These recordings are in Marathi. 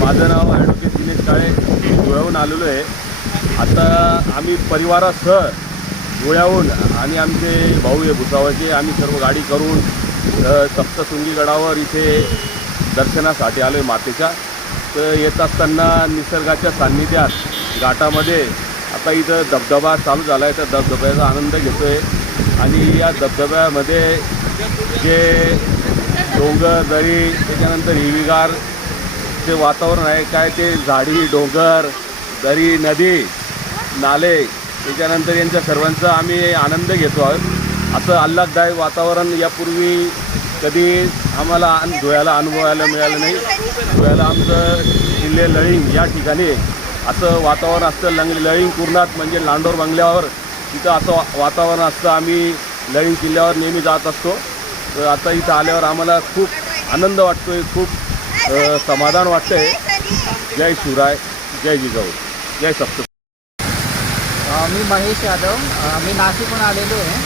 माझं नाव ॲडव्होकेट दिनेश काळे. धुळ्याहून आलेलो आहे. आता आम्ही परिवारासह धुळ्याहून आणि आमचे भाऊ आहे भुसावळचे आम्ही सर्व गाडी करून सप्तशृंगीगडावर इथे दर्शनासाठी आलो आहे मातेच्या. तर येत असताना निसर्गाच्या सान्निध्यात घाटामध्ये आता इथं धबधबा चालू झाला आहे तर धबधब्याचा आनंद घेतो आहे आणि या धबधब्यामध्ये जे डोंगर दरी त्याच्यानंतर हिरवीगार जे वातावरण आहे काय ते झाडी डोंगर दरी नदी नाले त्याच्यानंतर यांच्या सर्वांचा आम्ही आनंद घेतो आहोत. असं आल्हाददायक वातावरण यापूर्वी कधी आम्हाला अन- धुळ्याला अनुभवायला मिळालं नाही. धुळ्याला आमचं जिल्हे लळिंग या ठिकाणी असं वातावरण असतं. लंग लळिंग पूर्णात म्हणजे लांडोर बंगल्यावर तिथं असं वा- वातावरण असतं. आम्ही लळिंग किल्ल्यावर नेहमी जात असतो. तर आता इथं आल्यावर आम्हाला खूप आनंद वाटतोय. खूप समाधान समाधान वाटतंय. जय शिवराय. जय जिजाऊ. जय सप्त मी महेश यादव. मी नाशिकहून आलेलो आहे.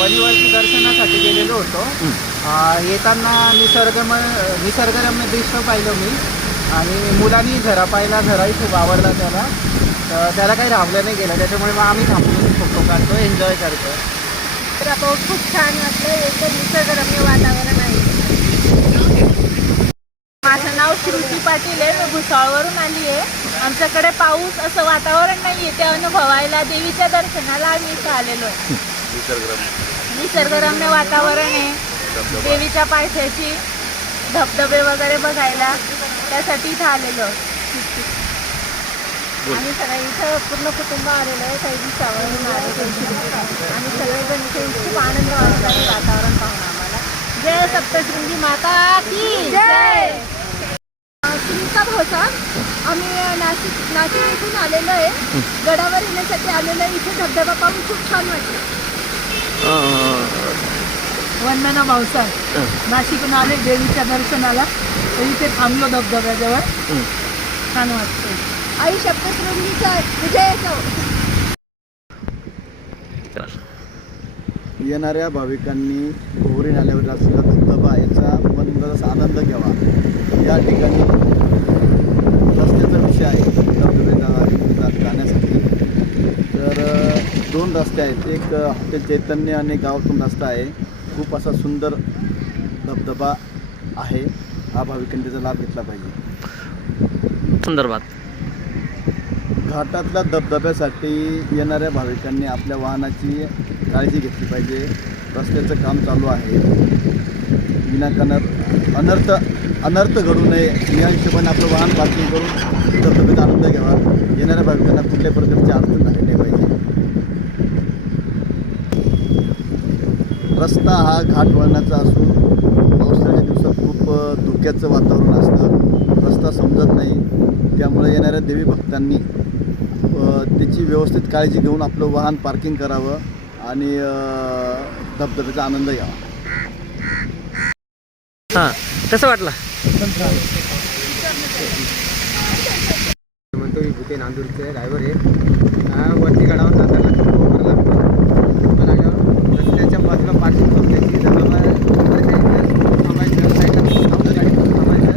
वणीवरती दर्शनासाठी गेलेलो होतो. येताना निसर्गम निसर्गरम्य दृश्य पाहिलं मी. आणि मुलांनी झरा पाहिला झराही खूप आवडला त्याला. तर त्याला काही राबलं नाही गेलं. त्याच्यामुळे मग आम्ही थांबून फोटो काढतो एन्जॉय करतो. खूप छान वाटलं. एकदम निसर्गरम्य वातावरण आहे. माझं नाव श्रुती पाटील आहे. मी भुसावळवरून आली आहे. आमच्याकडे पाऊस असं वातावरण नाही आहे ते अनुभवायला देवीच्या दर्शनाला आम्ही इथं आलेलो आहे. निसर्गरम्य वातावरण आहे. देवीच्या पायथ्याची धबधबे वगैरे बघायला त्यासाठी इथं आलेलो आहे. आम्ही सगळे इथं पूर्ण कुटुंब आलेलो आहे काही दिवसावरून. आणि सगळेजण इथे खूप आनंद वाटला हे वातावरण पाहून आम्हाला. जय सप्तशृंगी माता की जय. सुनीता भोसा आम्ही नाशिक नाशिक इथून आलेलो आहे. गडावर येण्यासाठी आलेलो आहे. इथे धबधबा पाहून खूप छान वाटलं वंदना भाऊसाहेब. नाशिकहून आले देवीच्या दर्शनाला. तर इथे थांबलो धबधब्याजवळ. छान वाटतं आई सप्तशृंगीचा विजय असो येणाऱ्या भाविकांनी गोवरी नाल्यावर असलेला धबधबा याचा मनोरंजनाचा आनंद घ्यावा. या ठिकाणी आहे धबधबे जाण्यासाठी. तर दोन रस्ते आहेत. एक हॉटेल चैतन्य आणि गावातून रस्ता आहे. खूप असा सुंदर धबधबा आहे. हा भाविकांनी त्याचा लाभ घेतला पाहिजे. संदर्भात घाटातल्या धबधब्यासाठी येणाऱ्या भाविकांनी आपल्या वाहनाची काळजी घेतली पाहिजे. रस्त्याचं काम चालू आहे. विनाकारण अनर्थ अनर्थ घडू नये या हिशोबाने आपलं वाहन पार्किंग करून धबधब्याचा आनंद घ्यावा. येणाऱ्या भाविकांना कुठल्याही प्रकारची अडचण झाली नाही पाहिजे. रस्ता हा घाट वळणाचा असून पावसाळ्याच्या दिवसात खूप धुक्याचं वातावरण असतं. रस्ता समजत नाही. त्यामुळे येणाऱ्या देवी भक्तांनी त्याची व्यवस्थित काळजी घेऊन आपलं वाहन पार्किंग करावं आणि धबधबीचा धबधब्याचा आनंद घ्यावा. हां कसं वाटलं? म्हणतो मी भूते नांदूरचे ड्रायव्हर आहे वरती गडावर जाताना ओव्हर लागतो ओव्हर रस्त्याच्या बाजूला पार्किंग करून घ्यायची थांबायचं साईडला गाडी थांबायचं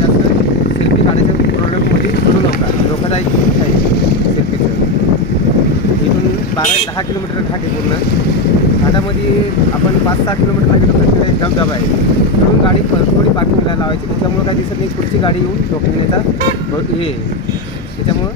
जास्त सेल्फी प्रॉब्लेममध्ये करू नका धोकादायक आहे सेल्फीचं इथून बारा दहा किलोमीटर घाट आहे पूर्ण घाटामध्ये आपण पाच सहा किलोमीटर गेलो तर धबधबा आहे. म्हणून गाडी प- थोडी पार्किंगला लावायची. त्याच्यामुळं काय दिसत नाही. पुढची गाडी येऊन डोक्यात ब- हे आहे. त्याच्यामुळं